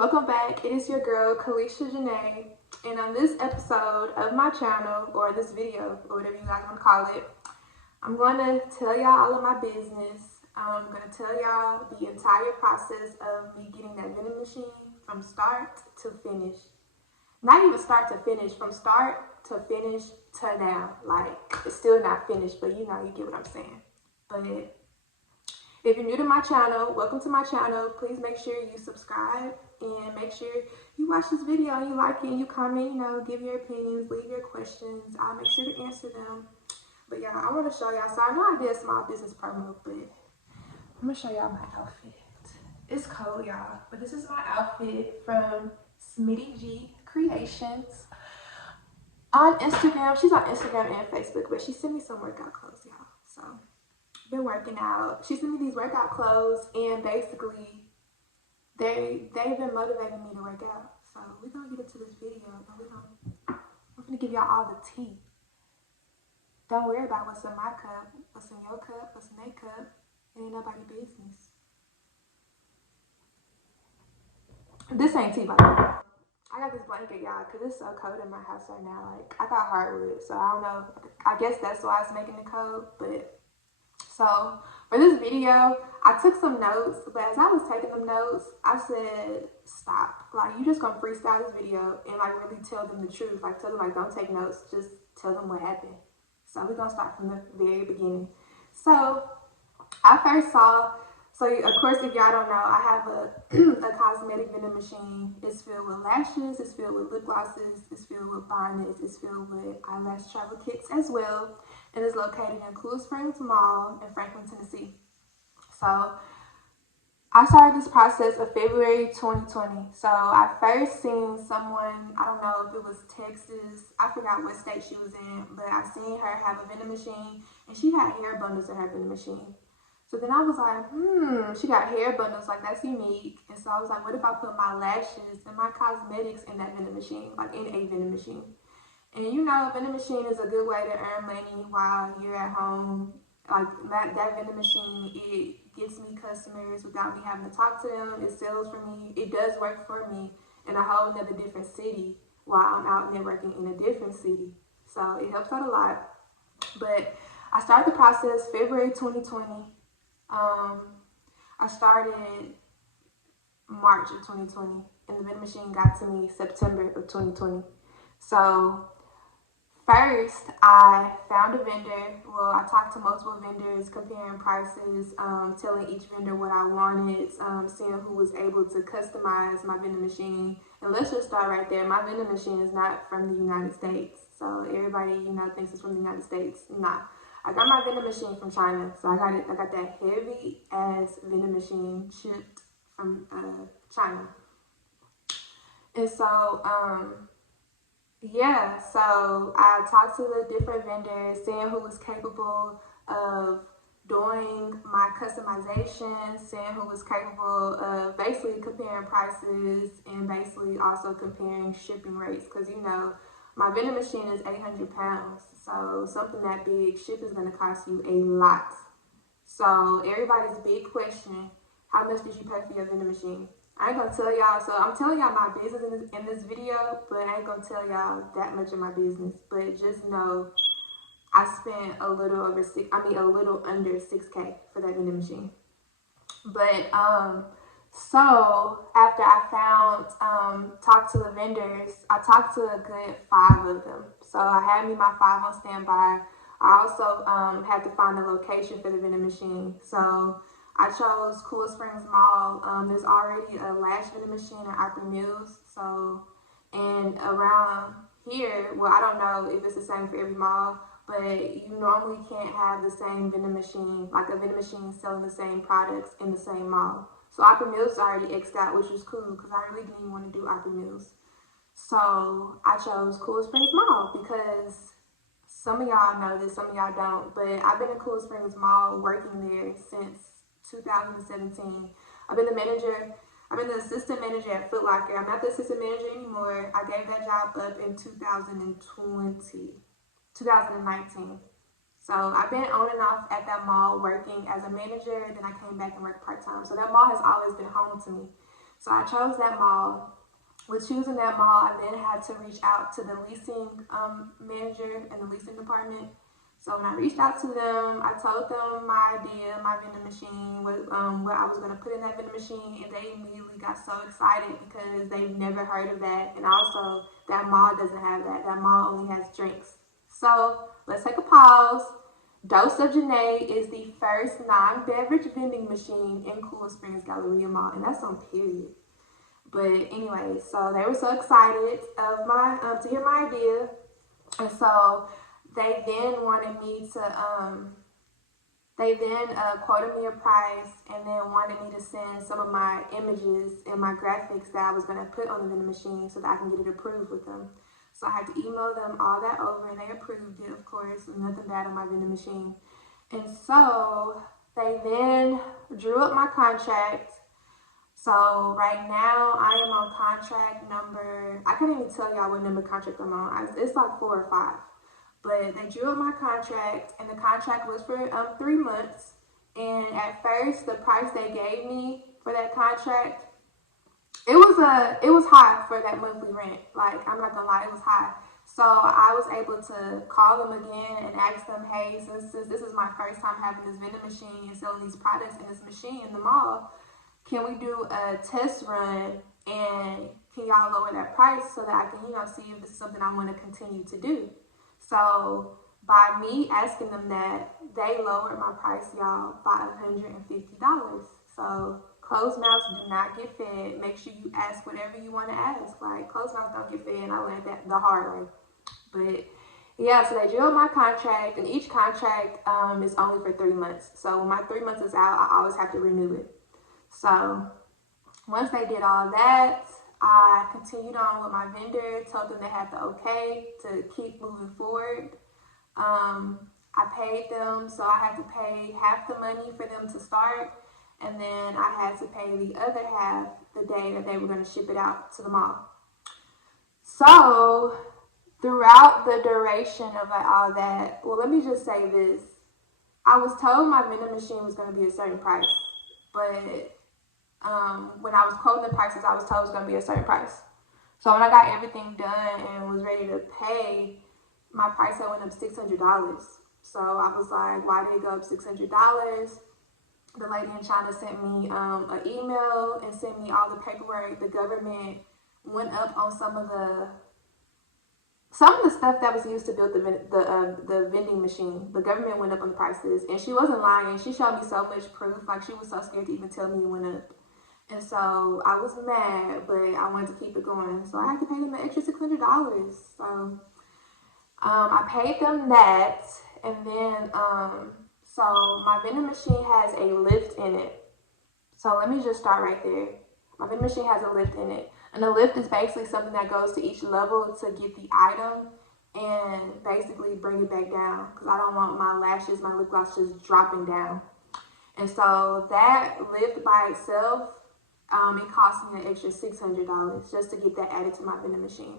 Welcome back. It is your girl, Kalisha Janae, and on this episode of my channel, or this video, or whatever you guys want to call it, I'm going to tell y'all all of my business. I'm going to tell y'all the entire process of me getting that vending machine from start to finish. Not even start to finish, from start to finish to now. Like, it's still not finished, but you know, you get what I'm saying. But if you're new to my channel, welcome to my channel. Please make sure you subscribe and make sure you watch this video and you like it and you comment, give your opinions, leave your questions. I'll make sure to answer them. But yeah, I want to show y'all. So I know I did a small business promo, but I'm going to show y'all my outfit. It's cold, y'all, but this is my outfit from Smitty G Creations on Instagram. She's on Instagram and Facebook, but she sent me some workout clothes, y'all. So been working out. She sent me these workout clothes, and basically they've been motivating me to work out. So we're gonna get into this video, and I'm gonna give y'all all the tea. Don't worry about what's in my cup, what's in your cup, what's in their cup. It ain't nobody's business. This ain't tea, by the way. I got this blanket, y'all, because it's so cold in my house right now. Like, I got hardwood, so I don't know. I guess that's why it's making it cold, but so for this video, I took some notes, but as I was taking them notes, I said, stop. Like, you just gonna freestyle this video and like really tell them the truth. Like, tell them, like, don't take notes, just tell them what happened. So we're gonna start from the very beginning. So I first saw, of course, if y'all don't know, I have a cosmetic vending machine. It's filled with lashes, it's filled with lip glosses, it's filled with bonnets, it's filled with eyelash travel kits as well. And it's located in Cool Springs Mall in Franklin, Tennessee. So I started this process of February 2020. So I first seen someone, I don't know if it was Texas, I forgot what state she was in, but I seen her have a vending machine, and she had hair bundles in her vending machine. So then I was like, she got hair bundles, like, that's unique. And so I was like, what if I put my lashes and my cosmetics in that vending machine, like in a vending machine? And a vending machine is a good way to earn money while you're at home. Like, that vending machine, it gets me customers without me having to talk to them. It sells for me. It does work for me in a whole nother different city while I'm out networking in a different city. So it helps out a lot. But I started the process February 2020. I started March of 2020, and the vending machine got to me September of 2020. So first, I found a vendor. Well, I talked to multiple vendors, comparing prices, telling each vendor what I wanted, seeing who was able to customize my vending machine. And let's just start right there. My vending machine is not from the United States. So everybody, thinks it's from the United States. Nah. I got my vending machine from China. So I got that heavy ass vending machine shipped from China. And so, yeah, so I talked to the different vendors, seeing who was capable of doing my customization, seeing who was capable of basically comparing prices and basically also comparing shipping rates. Because, my vending machine is 800 pounds. So something that big, ship is going to cost you a lot. So everybody's big question, how much did you pay for your vending machine? I ain't gonna tell y'all, so I'm telling y'all my business in this video, but I ain't gonna tell y'all that much of my business. But just know I spent a little under 6K for that vending machine. But so after I talked to the vendors, I talked to a good 5 of them. So I had me my 5 on standby. I also had to find a location for the vending machine. So I chose Cool Springs Mall. There's already a lash vending machine at Opry Mills. So, and around here, well, I don't know if it's the same for every mall, but you normally can't have the same vending machine, like a vending machine selling the same products in the same mall. So Opry Mills already X'd out, which was cool because I really didn't even want to do Opry Mills. So I chose Cool Springs Mall because some of y'all know this, some of y'all don't, but I've been in Cool Springs Mall working there since 2017. I've been the assistant manager at Foot Locker. I'm not the assistant manager anymore. I gave that job up in 2019. So I've been on and off at that mall working as a manager. Then I came back and worked part-time. So that mall has always been home to me. So I chose that mall. With choosing that mall, I then had to reach out to the leasing manager in the leasing department. So when I reached out to them, I told them my idea, my vending machine, what I was going to put in that vending machine, and they immediately got so excited because they've never heard of that. And also, that mall doesn't have that. That mall only has drinks. So let's take a pause. Dose of Janae is the first non-beverage vending machine in Cool Springs Galleria Mall, and that's on period. But anyway, so they were so excited of my to hear my idea, and so they then wanted me to quoted me a price and then wanted me to send some of my images and my graphics that I was going to put on the vending machine so that I can get it approved with them. So I had to email them all that over, and they approved it, of course. Nothing bad on my vending machine. And so they then drew up my contract. So right now I am on contract number, I can't even tell y'all what number contract I'm on. It's like 4 or 5. But they drew up my contract, and the contract was for 3 months. And at first, the price they gave me for that contract, it was high for that monthly rent. Like, I'm not gonna lie, it was high. So I was able to call them again and ask them, hey, since this is my first time having this vending machine and selling these products in this machine in the mall, can we do a test run, and can y'all lower that price so that I can, see if this is something I want to continue to do? So by me asking them that, they lowered my price, y'all, by $150. So closed mouths do not get fed. Make sure you ask whatever you want to ask. Like, closed mouths don't get fed, and I learned that the hard way. But yeah, so they drew up my contract, and each contract is only for 3 months. So when my 3 months is out, I always have to renew it. So once they did all that, I continued on with my vendor, told them they had the okay to keep moving forward. I paid them, so I had to pay half the money for them to start, and then I had to pay the other half the day that they were going to ship it out to the mall. So throughout the duration of all that, well, let me just say this. I was told my vending machine was going to be a certain price, but when I was quoting the prices, I was told it was going to be a certain price. So when I got everything done and was ready to pay, my price had went up $600. So I was like, why did it go up $600? The lady in China sent me an email and sent me all the paperwork. The government went up on some of the stuff that was used to build the vending machine. The government went up on the prices, and she wasn't lying. She showed me so much proof. Like, she was so scared to even tell me it went up. And so I was mad, but I wanted to keep it going. So I had to pay them an extra $600. So I paid them that, and then so my vending machine has a lift in it. So let me just start right there. My vending machine has a lift in it. And the lift is basically something that goes to each level to get the item and basically bring it back down, because I don't want my lashes, my lip gloss just dropping down. And so that lift by itself, it cost me an extra $600 just to get that added to my vending machine.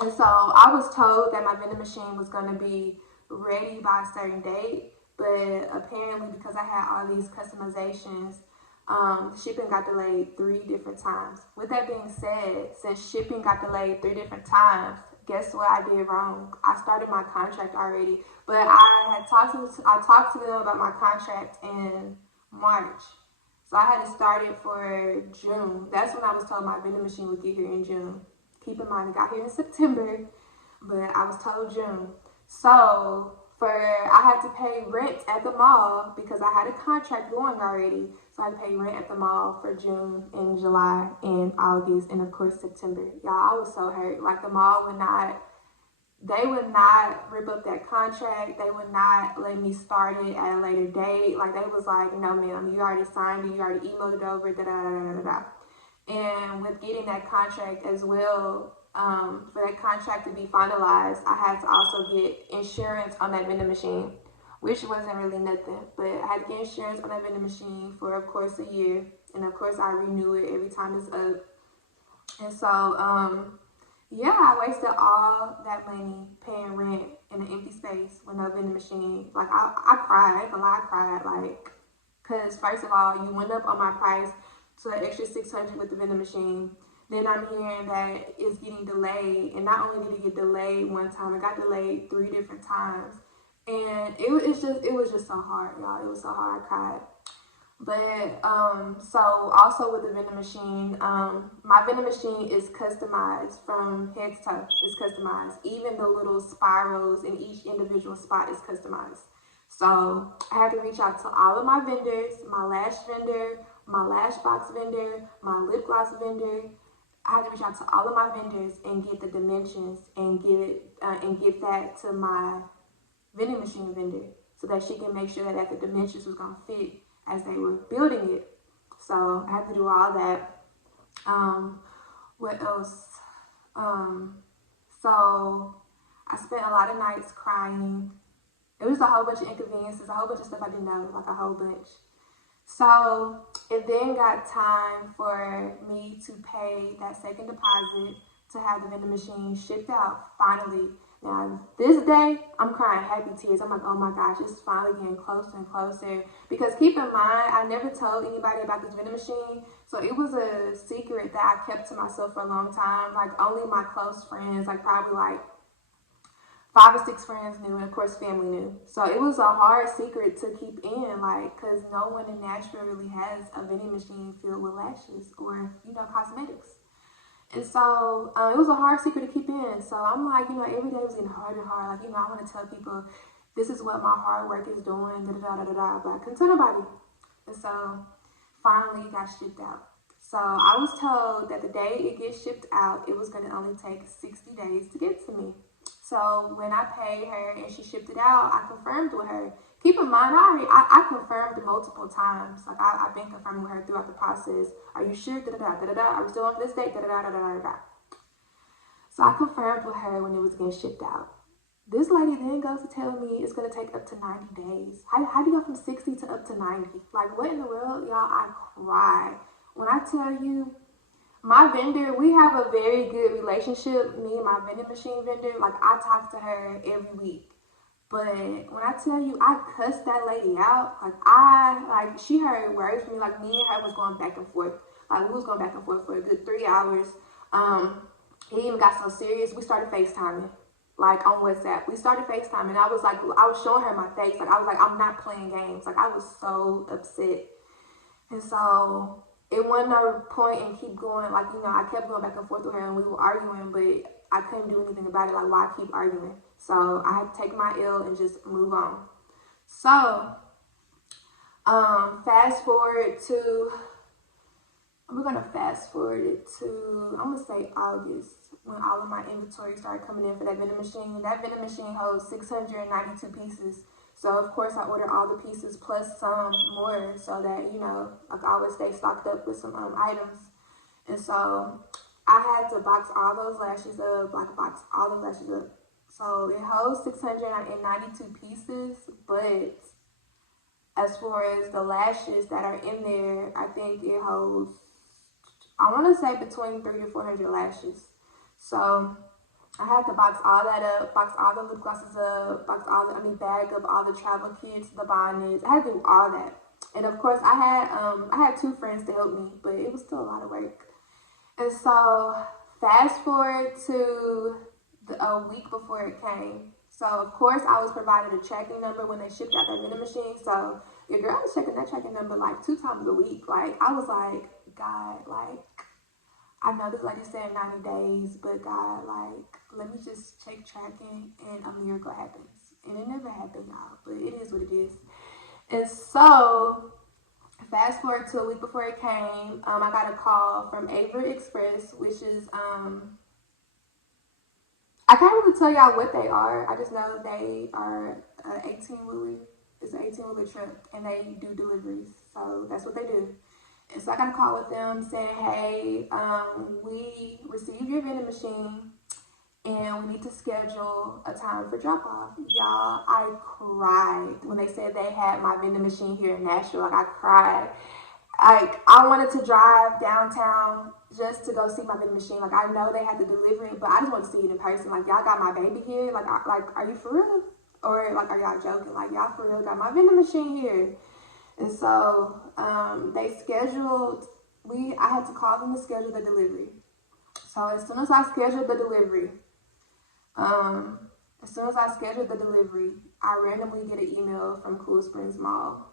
And so I was told that my vending machine was going to be ready by a certain date, but apparently because I had all these customizations, shipping got delayed 3 different times. With that being said, since shipping got delayed 3 different times, guess what I did wrong? I started my contract already, but I talked to them about my contract in March. So I had to start it for June. That's when I was told my vending machine would get here in June. Keep in mind, it got here in September, but I was told June. So I had to pay rent at the mall because I had a contract going already. So I had to pay rent at the mall for June and July and August and of course September. Y'all, I was so hurt. Like, the mall would not rip up that contract. They would not let me start it at a later date. Like, they was like, no ma'am, you already signed it, you already emailed it over, da da da da da. And with getting that contract as well, for that contract to be finalized, I had to also get insurance on that vending machine, which wasn't really nothing. But I had to get insurance on that vending machine for, of course, a year. And, of course, I renew it every time it's up. And so, yeah, I wasted all that money paying rent in an empty space with no vending machine. Like, I cried. I ain't gonna lie, I cried. Like, because, first of all, you went up on my price So that extra $600 with the vending machine. Then I'm hearing that it's getting delayed, and not only did it get delayed one time, it got delayed 3 different times, and it was just so hard, y'all. It was so hard, I cried. But so also with the vending machine, my vending machine is customized from head to toe. It's customized. Even the little spirals in each individual spot is customized. So I had to reach out to all of my vendors, my lash vendor, my lash box vendor, my lip gloss vendor. I had to reach out to all of my vendors and get the dimensions and get that to my vending machine vendor so that she can make sure that the dimensions was gonna fit as they were building it. So I had to do all that. What else? So I spent a lot of nights crying. It was a whole bunch of inconveniences, a whole bunch of stuff I didn't know, like a whole bunch. So it then got time for me to pay that second deposit to have the vending machine shipped out finally. Now, this day, I'm crying happy tears. I'm like, oh my gosh, it's finally getting closer and closer. Because keep in mind, I never told anybody about this vending machine. So it was a secret that I kept to myself for a long time. Like, only my close friends, like probably like 5 or 6 friends knew, and of course family knew. So it was a hard secret to keep in, like, because no one in Nashville really has a vending machine filled with lashes or, cosmetics. And so it was a hard secret to keep in. So I'm like, every day was getting harder and harder. Like, I want to tell people this is what my hard work is doing, da-da-da-da-da-da, but I couldn't tell nobody. And so finally it got shipped out. So I was told that the day it gets shipped out, it was going to only take 60 days to get to me. So when I paid her and she shipped it out, I confirmed with her. Keep in mind, I confirmed multiple times. Like, I've been confirming with her throughout the process. Are you sure? Da-da-da-da-da-da. Are we still on this date? Da-da-da-da-da-da. So I confirmed with her when it was getting shipped out. This lady then goes to tell me it's going to take up to 90 days. How do you go from 60 to up to 90? Like, what in the world? Y'all, I cry. When I tell you, my vendor, we have a very good relationship, me and my vending machine vendor. Like, I talk to her every week. But when I tell you, I cussed that lady out. She heard words from me. Like, me and her was going back and forth. Like, we was going back and forth for a good 3 hours. It even got so serious, we started FaceTiming. Like, on WhatsApp. We started FaceTiming. I was showing her my face. Like, I was like, I'm not playing games. Like, I was so upset. And so it wasn't no point in keep going. Like, I kept going back and forth with her and we were arguing, but I couldn't do anything about it. Like, why keep arguing? So I had to take my L and just move on. So we're going to fast forward it to, I'm going to say August, when all of my inventory started coming in for that vending machine. That vending machine holds 692 pieces. So, of course, I ordered all the pieces plus some more so that, I could always stay stocked up with some items. And so I had to box all those lashes up, box all the lashes up. So it holds 692 pieces, but as far as the lashes that are in there, I think it holds, I want to say between 300 to 400 lashes. So I had to box all that up, box all the lip glosses up, bag up all the travel kits, the bonnets. I had to do all that. And of course, I had 2 friends to help me, but it was still a lot of work. And so fast forward to a week before it came. So of course, I was provided a tracking number when they shipped out that vending machine. So your girl was checking that tracking number like 2 times a week. Like, I was like, God, like, I know this lady said 90 days, but God, like, let me just check tracking and a miracle happens. And it never happened, y'all, but it is what it is. And so fast forward to a week before it came, I got a call from Avery Express, which is, I can't really tell y'all what they are. I just know they are an 18-wheeler. It's an 18-wheeler truck, and they do deliveries. So that's what they do. And so I got a call with them saying, hey, we received your vending machine, and we need to schedule a time for drop-off. Y'all, I cried when they said they had my vending machine here in Nashville. Like, I cried. Like, I wanted to drive downtown just to go see my vending machine. Like, I know they had to deliver it, but I just want to see it in person. Like, y'all got my baby here. Like, are you for real? Or, like, are y'all joking? Like, y'all for real got my vending machine here. And so they scheduled I had to call them to schedule the delivery. So as soon as I scheduled the delivery, um, I randomly get an email from Cool Springs Mall.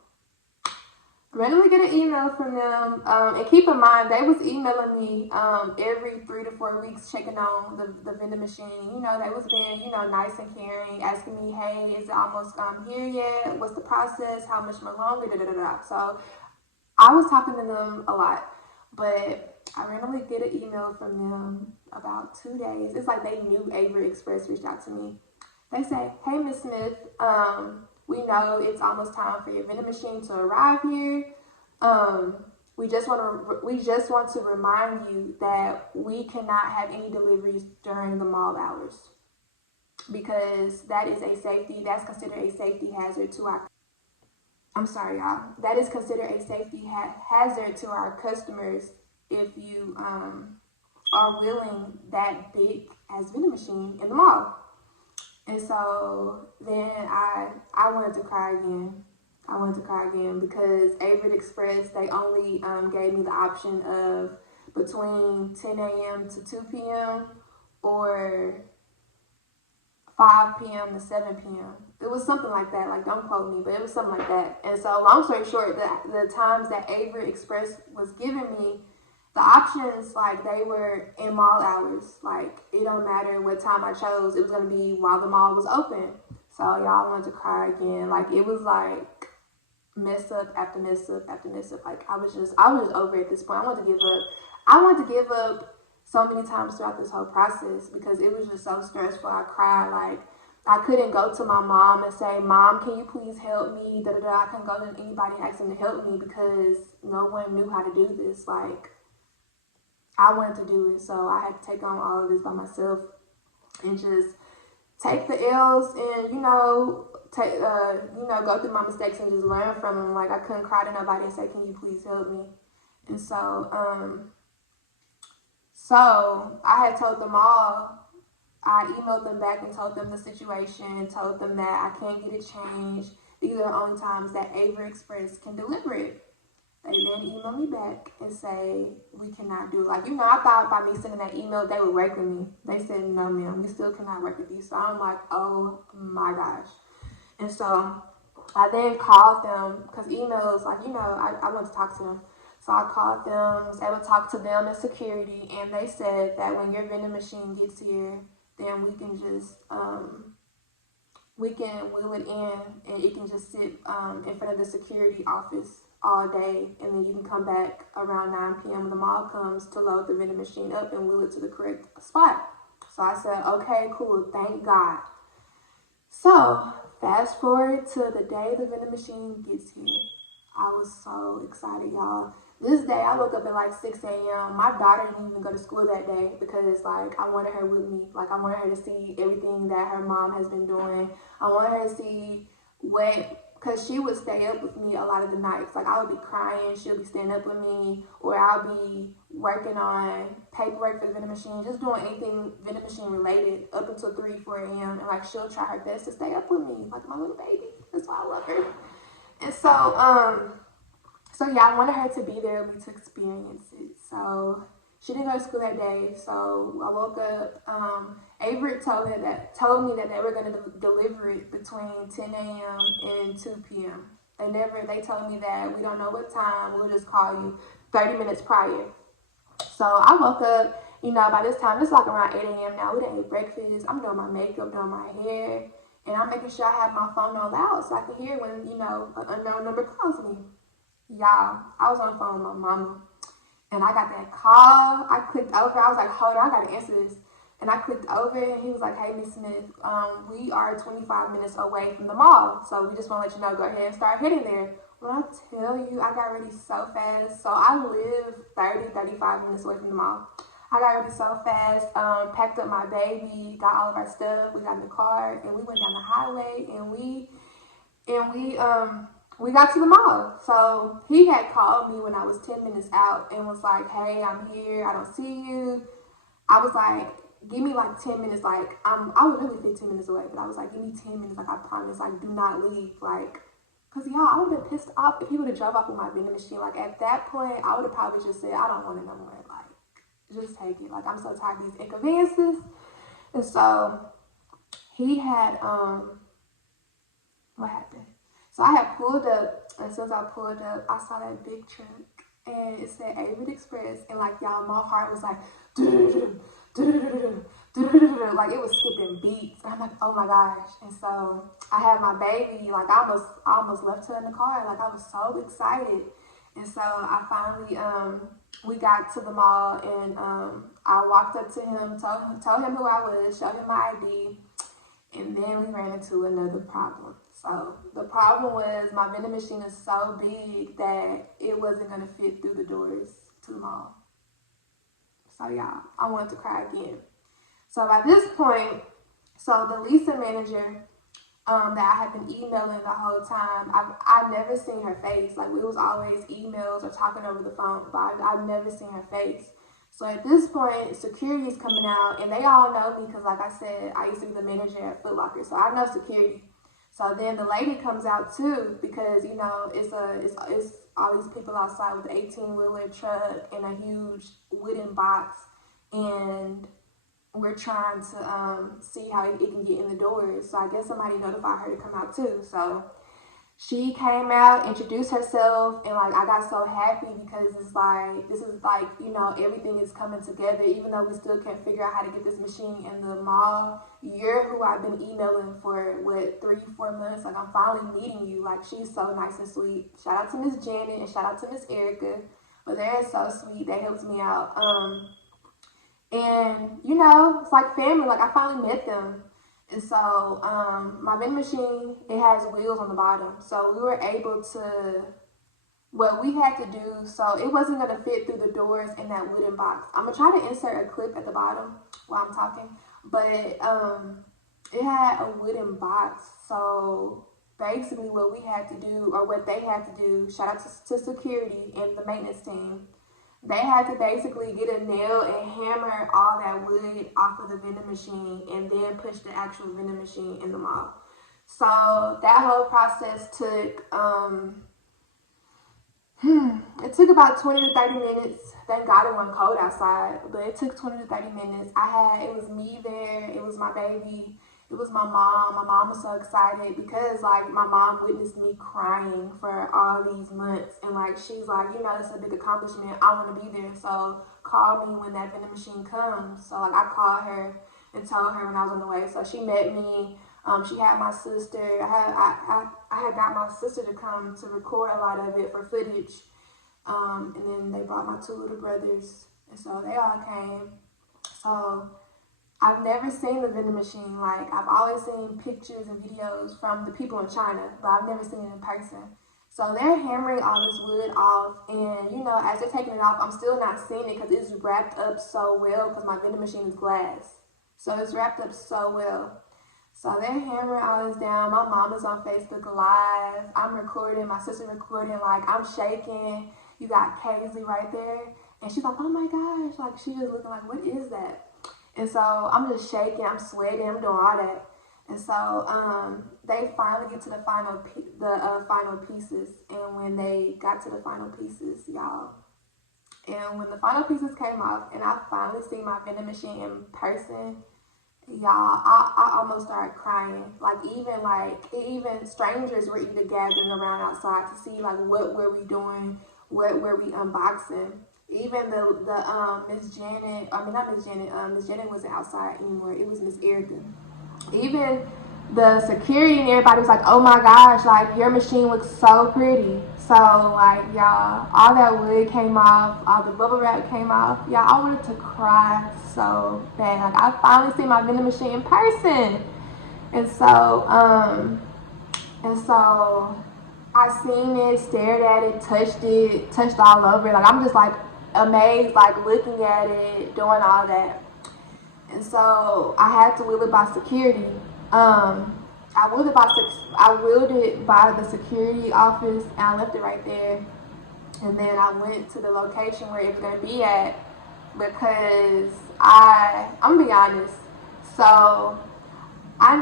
Randomly get an email from them, and keep in mind they was emailing me every 3 to 4 weeks, checking on the vending machine. You know, they was being nice and caring, asking me, hey, is it almost here yet? What's the process? How much more longer? Da da da da. So I was talking to them a lot, but I randomly get an email from them about 2 days. It's like they knew Avery Express reached out to me. They say, hey, Miss Smith, we know it's almost time for your vending machine to arrive here. We just want to remind you that we cannot have any deliveries during the mall hours because that's considered a safety hazard to our. I'm sorry, y'all. That is considered a safety hazard to our customers if you are willing that big as vending machine in the mall. And so then I wanted to cry again. Because Avery Express, they only gave me the option of between 10 a.m. to 2 p.m. or 5 p.m. to 7 p.m. It was something like that. Like, don't quote me, but it was something like that. And so, long story short, the times that Avery Express was giving me, the options, like, they were in mall hours. Like, it don't matter what time I chose. It was going to be while the mall was open. So, y'all, wanted to cry again. Like, it was, like, mess up after mess up after mess up. Like, I was just over at this point. I wanted to give up so many times throughout this whole process because it was just so stressful. I cried. Like, I couldn't go to my mom and say, Mom, can you please help me? I couldn't go to anybody and ask them to help me because no one knew how to do this. Like, I wanted to do it, so I had to take on all of this by myself and just take the L's and, go through my mistakes and just learn from them. Like, I couldn't cry to nobody and say, can you please help me? And so I had told them all. I emailed them back and told them the situation, told them that I can't get it changed. These are the only times that Avery Express can deliver it. They then email me back and say, we cannot do it. Like, I thought by me sending that email, they would work with me. They said, no, ma'am, we still cannot work with you. So I'm like, oh my gosh. And so I then called them because emails, like, I want to talk to them. So I called them, was able to talk to them in security, and they said that when your vending machine gets here, then we can just, we can wheel it in and it can just sit in front of the security office all day, and then you can come back around 9 p.m. when the mall comes to load the vending machine up and wheel it to the correct spot. So I said, okay, cool, thank God. So fast forward to the day the vending machine gets here. I was so excited, y'all. This day, I woke up at like 6 a.m. My daughter didn't even go to school that day because, like, I wanted her with me. Like, I wanted her to see everything that her mom has been doing. I wanted her to see because she would stay up with me a lot of the nights. Like, I would be crying, she'll be staying up with me, or I'll be working on paperwork for the vending machine, just doing anything vending machine related up until 3, 4 a.m. And, like, she'll try her best to stay up with me, like my little baby. That's why I love her. And so yeah, I wanted her to be there with me to experience it. So she didn't go to school that day. So I woke up. Avery told me that they were going to deliver it between 10 a.m. and 2 p.m. They told me that we don't know what time. We'll just call you 30 minutes prior. So I woke up. By this time it's like around 8 a.m. now. We didn't eat breakfast. I'm doing my makeup, doing my hair, and I'm making sure I have my phone on loud so I can hear when an unknown number calls me. Y'all, I was on the phone with my mama, and I got that call. I clicked over. I was like, hold on, I got to answer this. And I clicked over, and he was like, hey, Miss Smith, we are 25 minutes away from the mall, so we just want to let you know, go ahead and start heading there. When I tell you, I got ready so fast. So I live 35 minutes away from the mall. I got ready so fast, packed up my baby, got all of our stuff. We got in the car, and we went down the highway, and we got to the mall. So he had called me when I was 10 minutes out and was like, hey, I'm here. I don't see you. I was like, give me like 10 minutes. Like, I was really 15 minutes away, but I was like, give me 10 minutes. Like, I promise. Like, do not leave. Like, Cause y'all, I would have been pissed off if he would have drove off with my vending machine. Like at that point, I would have probably just said, I don't want it no more. Like, just take it. Like I'm so tired of these inconveniences. And so he had what happened? So I had pulled up, and since I pulled up, I saw that big truck, and it said Avid Express, and like y'all, my heart was like, like it was skipping beats. And I'm like, oh my gosh. And so I had my baby, like I almost left her in the car. Like I was so excited. And so I finally, we got to the mall, and I walked up to him, told him who I was, showed him my ID, and then we ran into another problem. So the problem was my vending machine is so big that it wasn't gonna fit through the doors to the mall. So y'all, I wanted to cry again. So by this point, so the leasing manager that I had been emailing the whole time, I never seen her face. Like it was always emails or talking over the phone, but I've never seen her face. So at this point, security is coming out, and they all know me because, like I said, I used to be the manager at Foot Locker, so I know security. So then the lady comes out too because you know it's all these people outside with an 18-wheeler truck and a huge wooden box, and we're trying to see how it can get in the doors. So I guess somebody notified her to come out too. So she came out, introduced herself, and like I got so happy because it's like this is like, you know, everything is coming together. Even though we still can't figure out how to get this machine in the mall, you're who I've been emailing for 3-4 months. Like I'm finally meeting you. Like she's so nice and sweet. Shout out to Miss Janet and shout out to Miss Erica. But they're so sweet. They helped me out. And you know, it's like family. Like I finally met them. And so my vending machine, it has wheels on the bottom. So we were able to, what we had to do, so it wasn't going to fit through the doors in that wooden box. I'm going to try to insert a clip at the bottom while I'm talking. But it had a wooden box. So basically what we had to do, or what they had to do, shout out to security and the maintenance team, they had to basically get a nail and hammer all that wood off of the vending machine and then push the actual vending machine in the mall. So that whole process took, it took about 20 to 30 minutes. Thank God it wasn't cold outside, but it took 20 to 30 minutes. It was me there, it was my baby, it was my mom. My mom was so excited because like my mom witnessed me crying for all these months, and like she's like, you know, it's a big accomplishment. I want to be there, so call me when that vending machine comes. So like I called her and told her when I was on the way. So she met me. She had my sister. I had got my sister to come to record a lot of it for footage. And then they brought my 2 little brothers, and so they all came. So I've never seen the vending machine. Like I've always seen pictures and videos from the people in China, but I've never seen it in person. So they're hammering all this wood off, and you know, as they're taking it off, I'm still not seeing it because it's wrapped up so well because my vending machine is glass. So it's wrapped up so well. So they're hammering all this down. My mom is on Facebook Live. I'm recording, my sister recording, like I'm shaking. You got Paisley right there. And she's like, oh my gosh. Like she's just looking like, what is that? And so I'm just shaking, I'm sweating, I'm doing all that. And so they finally get to the final pieces. And when they got to the final pieces, y'all, and when the final pieces came off and I finally see my vending machine in person, y'all, I almost started crying. Like even strangers were even gathering around outside to see like what were we doing, what were we unboxing. Even the Miss Janet, I mean not Miss Janet, Miss Janet wasn't outside anymore. It was Miss Erica. Even the security and everybody was like, oh my gosh, like your machine looks so pretty. So like y'all, all that wood came off, all the bubble wrap came off. Y'all, I wanted to cry so bad. Like I finally see my vending machine in person. And so I seen it, stared at it, touched all over it. Like I'm just like amazed, like looking at it, doing all that. And so I had to wheel it by security. I wheeled it by the security office, and I left it right there. And then I went to the location where it was gonna be at because I'm gonna be honest. So I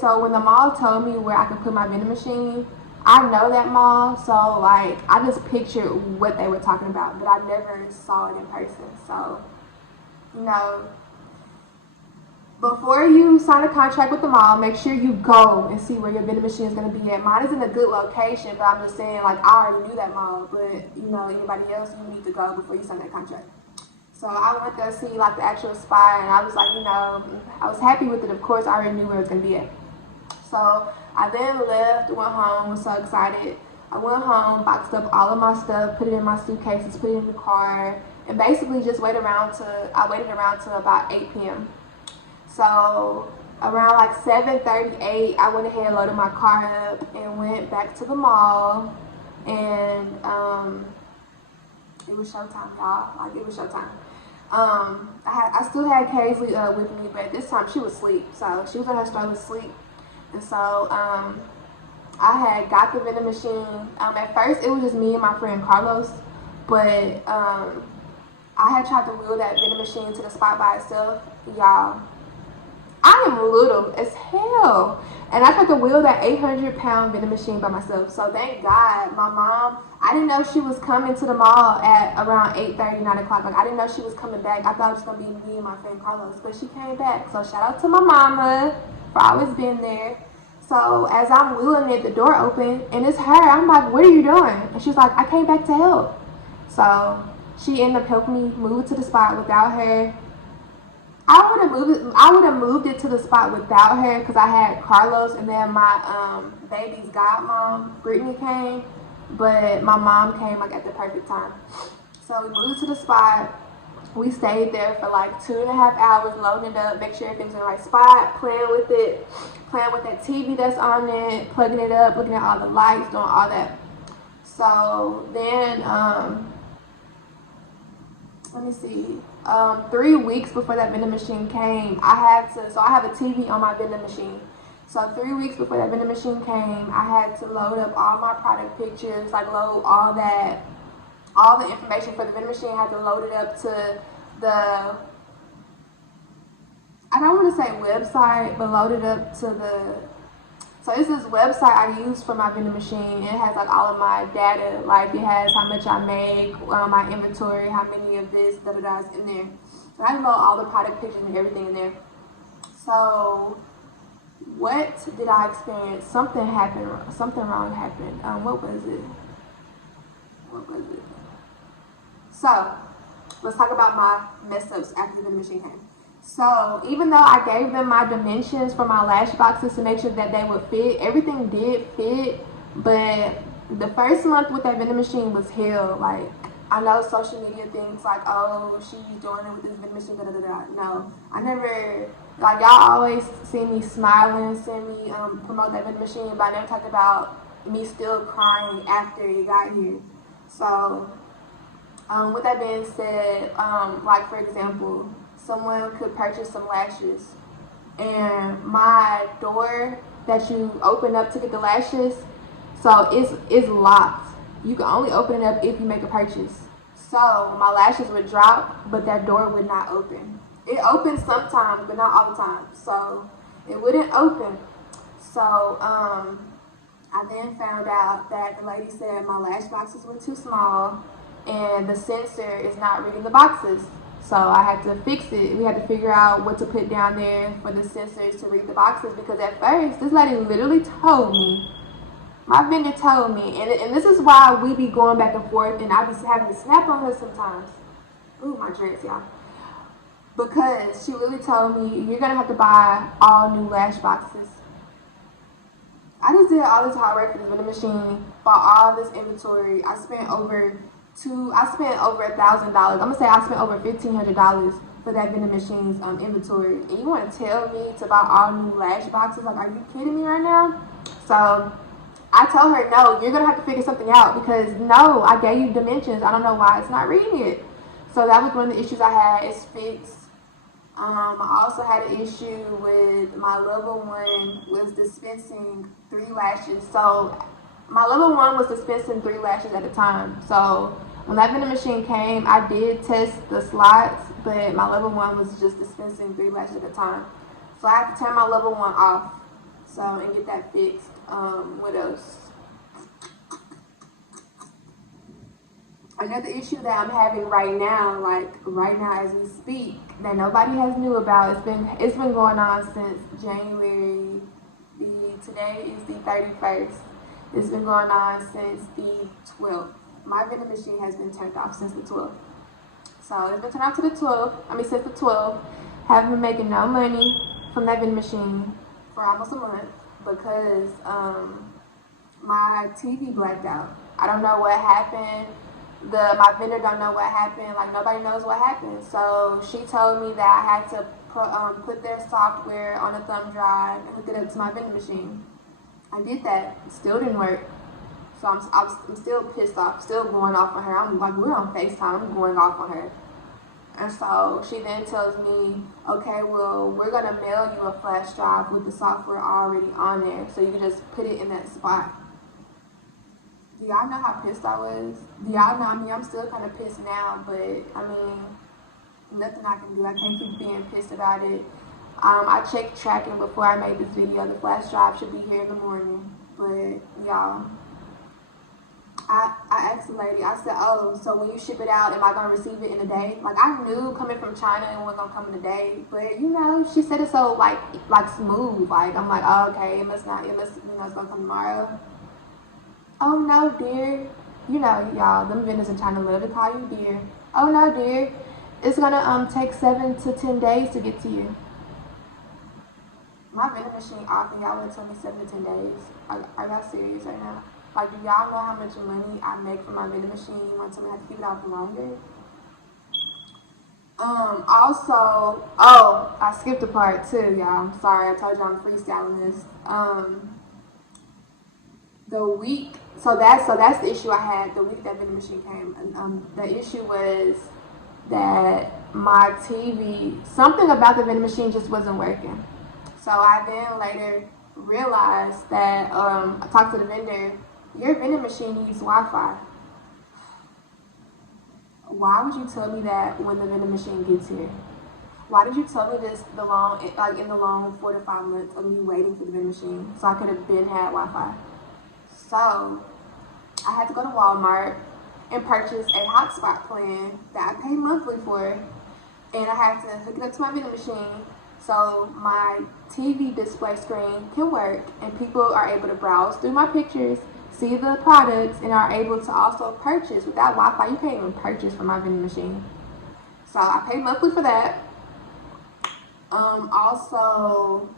So when the mall told me where I could put my vending machine, I know that mall, so like I just pictured what they were talking about, but I never saw it in person. So, you know, before you sign a contract with the mall, make sure you go and see where your vending machine is going to be at. Mine is in a good location, but I'm just saying, like, I already knew that mall, but, you know, anybody else, you need to go before you sign that contract. So I went there to see, like, the actual spot, and I was like, you know, I was happy with it. Of course, I already knew where it was going to be at. So I then left, went home, was so excited. I went home, boxed up all of my stuff, put it in my suitcases, put it in the car, and basically just waited around till about 8 p.m. So around like 7:38, I went ahead and loaded my car up and went back to the mall. And it was showtime, y'all. Like, it was showtime. I still had Kaysley with me, but this time she was asleep. So she was in her stroller asleep. And so I had got the vending machine. At first, it was just me and my friend Carlos. But I had tried to wheel that vending machine to the spot by itself. Y'all, I am little as hell, and I tried to wheel that 800-pound vending machine by myself. So thank God, my mom, I didn't know she was coming to the mall at around 8:30, 9 o'clock. Like, I didn't know she was coming back. I thought it was going to be me and my friend Carlos, but she came back. So shout out to my mama for always being there. So as I'm wheeling it, the door opened, and it's her. I'm like, what are you doing? And she's like, I came back to help. So she ended up helping me move to the spot without her. I would have moved it to the spot without her because I had Carlos, and then my baby's godmom, Brittany, came, but my mom came like at the perfect time. So we moved to the spot. We stayed there for like 2.5 hours, loading it up, make sure everything's in the right spot, playing with it, playing with that TV that's on it, plugging it up, looking at all the lights, doing all that. So then, let me see. 3 weeks before that vending machine came, I have a TV on my vending machine. So 3 weeks before that vending machine came, I had to load up all my product pictures, like load all the information for the vending machine. I had to load it up to the, I don't want to say website, but load it up to so it's this website I use for my vending machine. It has like all of my data, like it has how much I make, my inventory, how many of this, da-da-da's in there. And I load all the product pictures and everything in there. So what did I experience? Something wrong happened. What was it? So let's talk about my mess ups after the vending machine came. So even though I gave them my dimensions for my lash boxes to make sure that they would fit, everything did fit, but the first month with that vending machine was hell. Like, I know social media thinks like, oh, she's doing it with this vending machine, da-da-da-da. No, I never, like, y'all always see me smiling, see me promote that vending machine, but I never talked about me still crying after it got here. So with that being said, like, for example, someone could purchase some lashes, and my door that you open up to get the lashes, so it's locked. You can only open it up if you make a purchase. So my lashes would drop, but that door would not open. It opens sometimes, but not all the time. So it wouldn't open. So I then found out that the lady said my lash boxes were too small, and the sensor is not reading the boxes. So I had to fix it. We had to figure out what to put down there for the sensors to read the boxes, because at first, this lady literally told me, my vendor told me, and this is why we be going back and forth, and I be having to snap on her sometimes. Ooh, my dreads, y'all. Because she literally told me, you're going to have to buy all new lash boxes. I just did all this hard work for this vending machine, bought all this inventory. I spent over $1,000. I'm gonna say I spent over $1,500 for that vending machine's inventory. And you want to tell me to buy all new lash boxes? Like, are you kidding me right now? So I told her, no, you're gonna have to figure something out, because no, I gave you dimensions. I don't know why it's not reading it. So that was one of the issues I had. It's fixed. I also had an issue with my level 1 was dispensing 3 lashes. So my level 1 was dispensing 3 lashes at a time. So when that vending machine came, I did test the slots, but my level 1 was just dispensing 3 lashes at a time. So I have to turn my level 1 off. So, and get that fixed. What else? Another issue that I'm having right now, like right now as we speak, that nobody has knew about. It's been going on since January. Today is the 31st. It's been going on since the 12th. My vending machine has been turned off since the 12th. So it's been turned off to the 12th. Since the 12th. Haven't been making no money from that vending machine for almost a month because my TV blacked out. I don't know what happened. My vendor don't know what happened. Like, nobody knows what happened. So she told me that I had to put their software on a thumb drive and hook it up to my vending machine. I did that. It still didn't work. So I'm still pissed off, still going off on her. I'm like, we're on FaceTime. I'm going off on her. And so she then tells me, okay, well, we're going to mail you a flash drive with the software already on there. So you can just put it in that spot. Do y'all know how pissed I was? Do y'all know? I'm still kind of pissed now, but nothing I can do. I can't keep being pissed about it. I checked tracking before I made this video. The flash drive should be here in the morning. But y'all, I asked the lady, I said, oh, so when you ship it out, am I going to receive it in a day? Like, I knew coming from China it wasn't going to come in a day. But, she said it so, like smooth. Like, I'm like, oh, okay, it's going to come tomorrow. Oh, no, dear. Y'all, them vendors in China love to call you dear. Oh, no, dear. It's going to take 7 to 10 days to get to you. My vending machine off and y'all would tell me 7 to 10 days. Are y'all serious right now? Like, do y'all know how much money I make from my vending machine? You want to tell me I have to keep it out longer? Also, I skipped a part too, y'all. I'm sorry, I told y'all I'm freestyling this. That's the issue I had the week that vending machine came. The issue was that my TV, something about the vending machine just wasn't working. So I then later realized that I talked to the vendor. Your vending machine needs Wi-Fi. Why would you tell me that when the vending machine gets here? Why did you tell me this in the long 4 to 5 months of me waiting for the vending machine so I could have had Wi-Fi? So I had to go to Walmart and purchase a hotspot plan that I pay monthly for, and I had to hook it up to my vending machine so my TV display screen can work and people are able to browse through my pictures, see the products, and are able to also purchase. Without Wi-Fi, you can't even purchase from my vending machine. So I pay monthly for that. Also,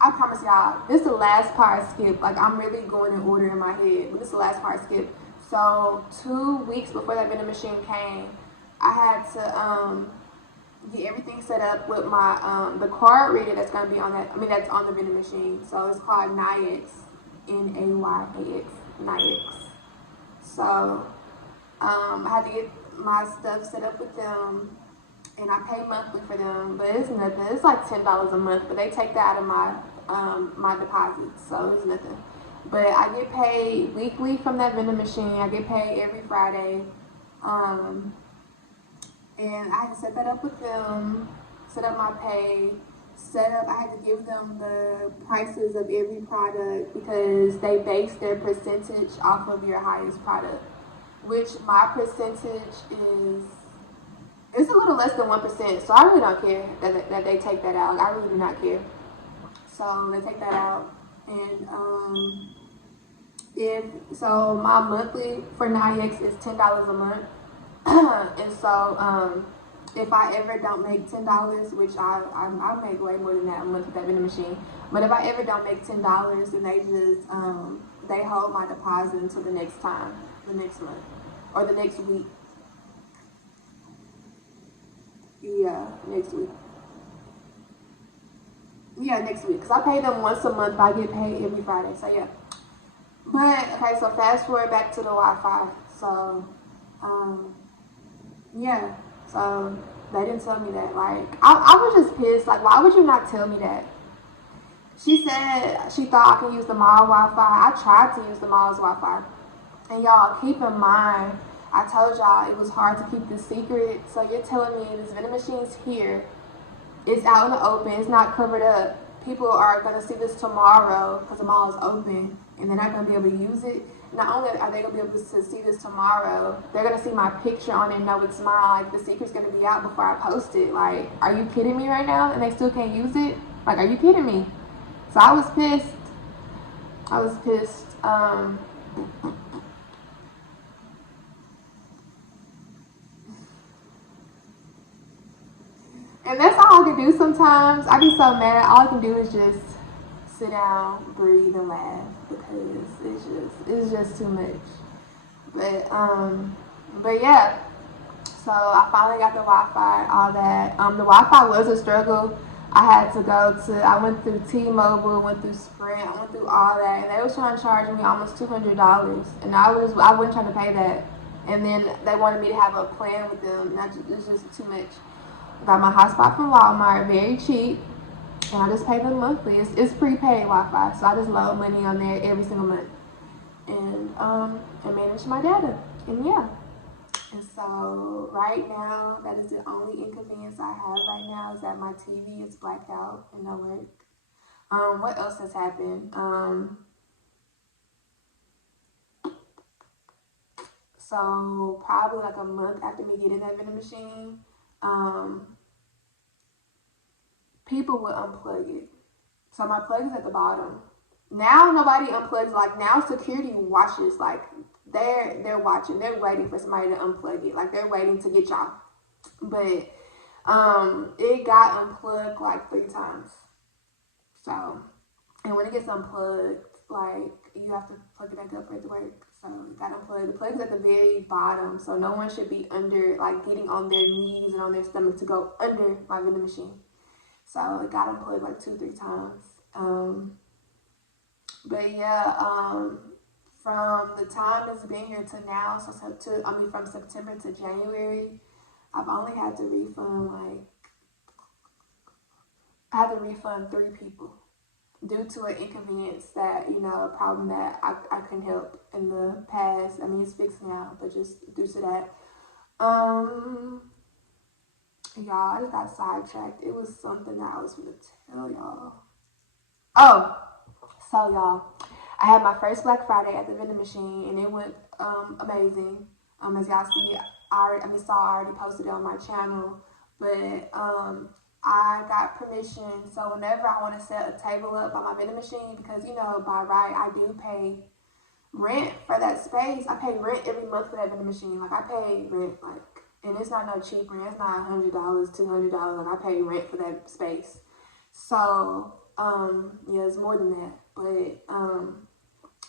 I promise y'all, this is the last part I skipped. Like, I'm really going in order in my head, but this is the last part I skipped. So 2 weeks before that vending machine came, I had to get everything set up with my the card reader that's gonna be on that's on the vending machine. So it's called Nayax, Nayx, Nayax. So I had to get my stuff set up with them, and I pay monthly for them, but it's nothing. It's like $10 a month, but they take that out of my my deposits, so it's nothing. But I get paid weekly from that vending machine. I get paid every Friday. And I had to set that up with them, set up my pay, I had to give them the prices of every product because they base their percentage off of your highest product, which my percentage it's a little less than 1%, so I really don't care that they take that out. I really do not care. So they take that out, and my monthly for Nayax is $10 a month. And so if I ever don't make $10, which I make way more than that a month with that vending machine, but if I ever don't make $10, then they just they hold my deposit until the next month or the next week. Yeah, next week. Yeah, next week, because I pay them once a month, but I get paid every Friday, so yeah. But okay, so fast forward back to the Wi-Fi. So yeah, so they didn't tell me that. Like, I was just pissed. Like, why would you not tell me that? She said she thought I could use the mall Wi-Fi. I tried to use the mall's Wi-Fi. And y'all, keep in mind, I told y'all it was hard to keep this secret. So you're telling me this vending machine's here, It's out in the open. It's not covered up. People are gonna see this tomorrow because the mall is open, and they're not gonna be able to use it. Not only are they gonna be able to see this tomorrow, they're gonna see my picture on it and know it's mine. Like, the secret's gonna be out before I post it. Like, are you kidding me right now? And they still can't use it? Like, are you kidding me? So I was pissed. I was pissed. And that's all I can do sometimes. I be so mad. All I can do is just sit down, breathe, and laugh because it's just too much. But yeah. So I finally got the Wi-Fi, all that. The Wi-Fi was a struggle. I went through T-Mobile, went through Sprint, I went through all that, and they was trying to charge me almost $200, and I wasn't trying to pay that. And then they wanted me to have a plan with them, and it's just too much. Got my hotspot from Walmart, very cheap, and I just pay them monthly. It's prepaid Wi-Fi, so I just load money on there every single month, and manage my data, and yeah. And so right now, that is the only inconvenience I have right now is that my TV is blacked out and no work. What else has happened? So probably like a month after me getting that vending machine, people would unplug it. So my plug is at the bottom. Now nobody unplugs. Like, now security watches. Like, they're watching. They're waiting for somebody to unplug it. Like, they're waiting to get y'all. But it got unplugged like 3 times. So, and when it gets unplugged, like, you have to plug it back up for it to work. So it got unplugged. The plug is at the very bottom, so no one should be under, like, getting on their knees and on their stomach to go under my vending machine. So it got unplugged like 2-3 times. But yeah, from the time it's been here to now, from September to January, I've only had to refund I had to refund 3 people due to an inconvenience that, a problem that I couldn't help in the past. I mean, it's fixed now, but just due to that. Y'all, I just got sidetracked. It was something that I was going to tell y'all. Oh, so y'all, I had my first Black Friday at the vending machine, and it went amazing. As y'all see, I already posted it on my channel, but I got permission. So whenever I want to set a table up by my vending machine, because by right I do pay rent for that space. I pay rent every month for that vending machine. Like, I pay rent, and it's not no cheap rent. It's not $100, $200. Like, I pay rent for that space. So yeah, it's more than that. But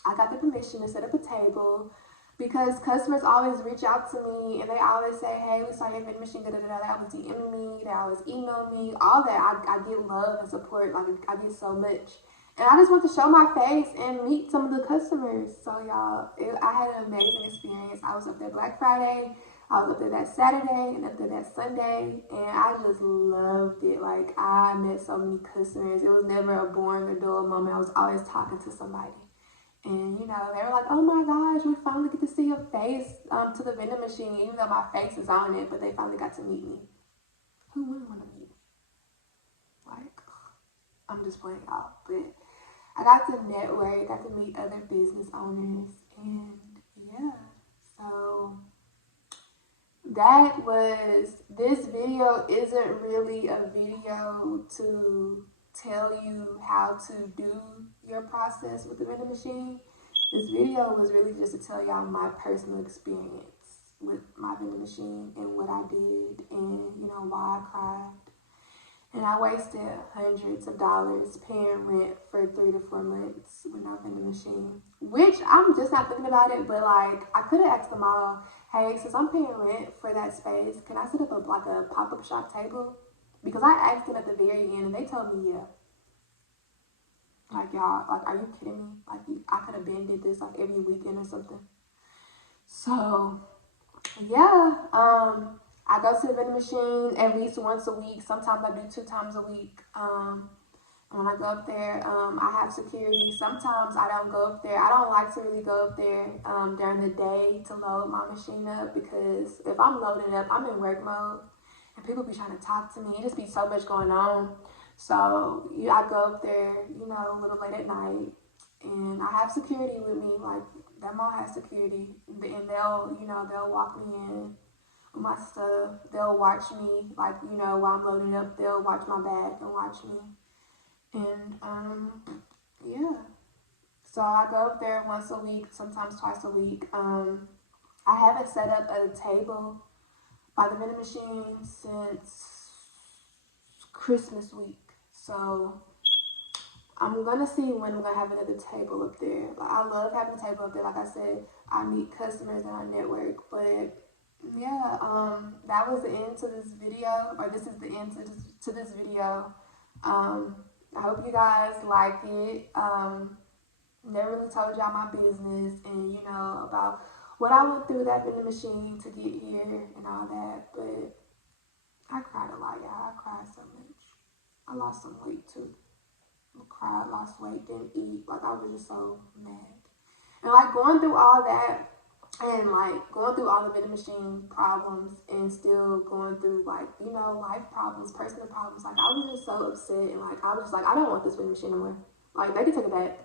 I got the permission to set up a table because customers always reach out to me and they always say, hey, we saw your vending machine, They always DM me, they always email me, all that. I get love and support. Like, I get so much. And I just want to show my face and meet some of the customers. So y'all, I had an amazing experience. I was up there Black Friday. I was up there that Saturday and up there that Sunday, and I just loved it. Like, I met so many customers. It was never a boring or dull moment. I was always talking to somebody. And, they were like, oh my gosh, we finally get to see your face to the vending machine, even though my face is on it, but they finally got to meet me. Who wouldn't want to meet me? Like, I'm just playing out. But I got to network, got to meet other business owners, and yeah, so this video isn't really a video to tell you how to do your process with the vending machine. This video was really just to tell y'all my personal experience with my vending machine and what I did and, why I cried. And I wasted hundreds of dollars paying rent for 3 to 4 months with no vending machine. Which, I'm just not thinking about it, but I could have asked them all, hey, since I'm paying rent for that space, can I set up a pop-up shop table? Because I asked them at the very end and they told me yeah. Y'all, are you kidding me? I could have been did this every weekend or something. So yeah, I go to the vending machine at least once a week. Sometimes I do 2 times a week. When I go up there, I have security. Sometimes I don't go up there. I don't like to really go up there during the day to load my machine up because if I'm loading up, I'm in work mode. and people be trying to talk to me. It just be so much going on. So I go up there, you know, a little late at night, and I have security with me. Like that mall has security, and they'll, you know, they'll walk me in with my stuff. They'll watch me, like, you know, while I'm loading up. They'll watch my bag and watch me, and yeah. So I go up there once a week, sometimes twice a week. I haven't set up a table by the vending machine since Christmas week. So I'm gonna see when I'm gonna have another table up there. Like, I love having a table up there. Like I said, I meet customers and I network. But yeah, that was the end to this video, or this is the end to this video. I hope you guys like it. Never really told y'all my business and, you know, about what I went through that vending machine to get here and all that. But I cried a lot, y'all. I cried so much. I lost some weight too. I cried, lost weight, didn't eat. Like, I was just so mad. And like going through all that and like going through all the vending machine problems and still going through, like, you know, life problems, personal problems. Like, I was just so upset, and like I was just like, I don't want this vending machine anymore. Like, they can take it back.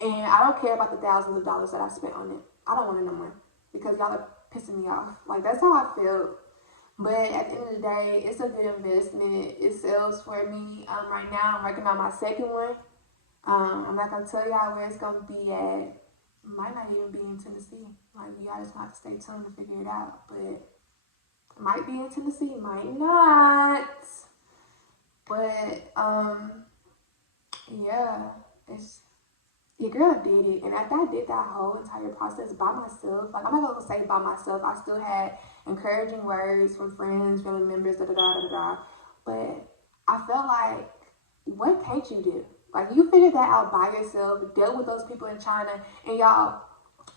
And I don't care about the thousands of dollars that I spent on it. I don't want it no more because y'all are pissing me off. Like, that's how I feel. But at the end of the day, it's a good investment. It sells for me. Right now, I'm working on my second one. I'm not going to tell y'all where it's going to be at. It might not even be in Tennessee. Like, y'all just have to stay tuned to figure it out. But it might be in Tennessee, might not. But, yeah, your girl did it. And after I did that whole entire process by myself, like, I'm not going to say by myself. I still had encouraging words from friends, family members, da-da-da-da-da. But I felt like, what can't you do? Like, you figured that out by yourself, dealt with those people in China. And y'all,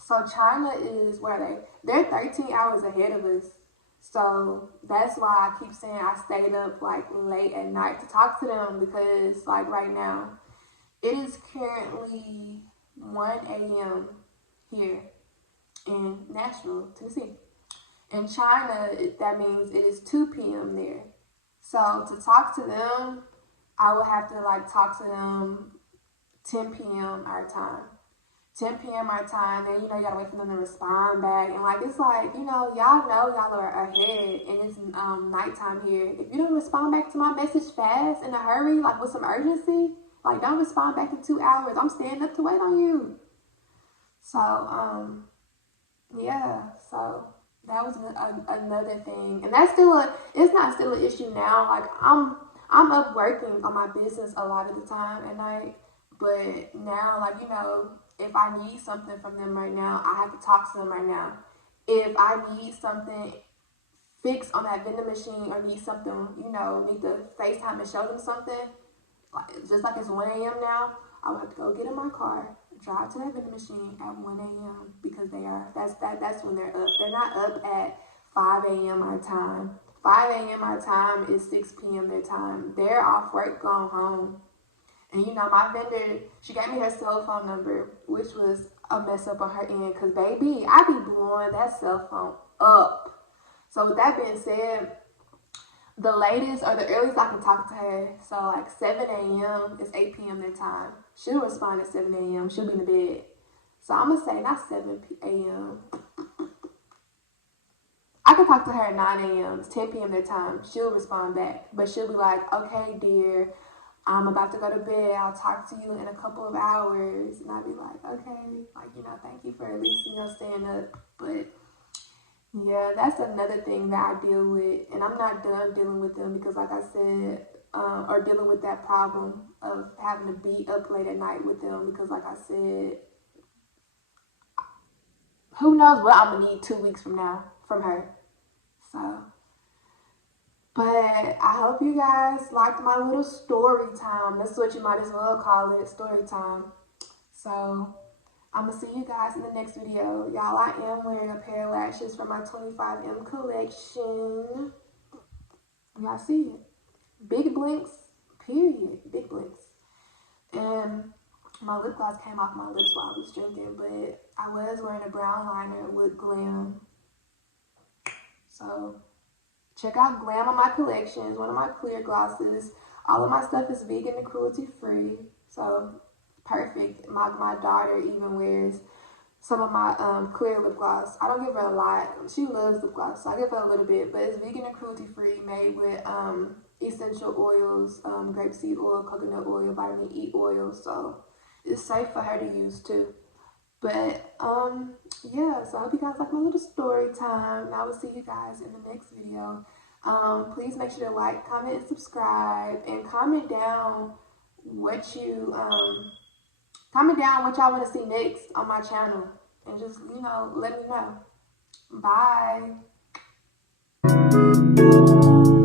so China is, where are they? They're 13 hours ahead of us. So that's why I keep saying I stayed up, like, late at night to talk to them, because, like, right now, it is currently 1 a.m. here in Nashville, Tennessee. In China, that means it is 2 p.m. there. So to talk to them, I would have to, like, talk to them 10 p.m. our time. 10 p.m. our time, then, you know, you gotta wait for them to respond back. And, like, it's like, you know y'all are ahead, and it's nighttime here. If you don't respond back to my message fast, in a hurry, like, with some urgency, like, don't respond back in 2 hours. I'm staying up to wait on you. So, yeah, so that was another thing. And that's it's not still an issue now. Like, I'm up working on my business a lot of the time at night. But now, like, you know, if I need something from them right now, I have to talk to them right now. If I need something fixed on that vending machine, or need something, you know, need to FaceTime and show them something, just like it's 1 a.m. now, I would have to go get in my car, drive to that vending machine at 1 a.m. because that's when they're up. They're not up at 5 a.m. our time. 5 a.m. our time is 6 p.m. their time. They're off work, going home. And, you know, my vendor, she gave me her cell phone number, which was a mess up on her end, because, baby, I be blowing that cell phone up. So with that being said, the latest or the earliest I can talk to her, so like 7 a.m. is 8 p.m. their time. She'll respond at 7 a.m. She'll be in the bed. So I'm going to say not 7 a.m. I can talk to her at 9 a.m. It's 10 p.m. their time. She'll respond back. But she'll be like, okay, dear, I'm about to go to bed. I'll talk to you in a couple of hours. And I'll be like, okay, like, you know, thank you for at least, you know, staying up. But yeah, that's another thing that I deal with, and I'm not done dealing with them, because, like I said, or dealing with that problem of having to be up late at night with them, because, like I said, who knows what I'm gonna need 2 weeks from now from her. So, but I hope you guys liked my little story time. That's what you might as well call it, story time. So, I'm going to see you guys in the next video. Y'all, I am wearing a pair of lashes from my 25M collection. Y'all see it. Big blinks, period. Big blinks. And my lip gloss came off my lips while I was drinking, but I was wearing a brown liner with glam. So, Check out Glam on my collections, one of my clear glosses. All of my stuff is vegan and cruelty free, so perfect. My daughter even wears some of my clear lip gloss. I don't give her a lot. She loves lip gloss, so I give her a little bit, but it's vegan and cruelty free, made with essential oils, grapeseed oil, coconut oil, vitamin E oil, so it's safe for her to use too. But yeah, so I hope you guys like my little story time. I will see you guys in the next video. Please make sure to like, comment, and subscribe, and comment down what you comment down what y'all want to see next on my channel, and just, you know, let me know. Bye.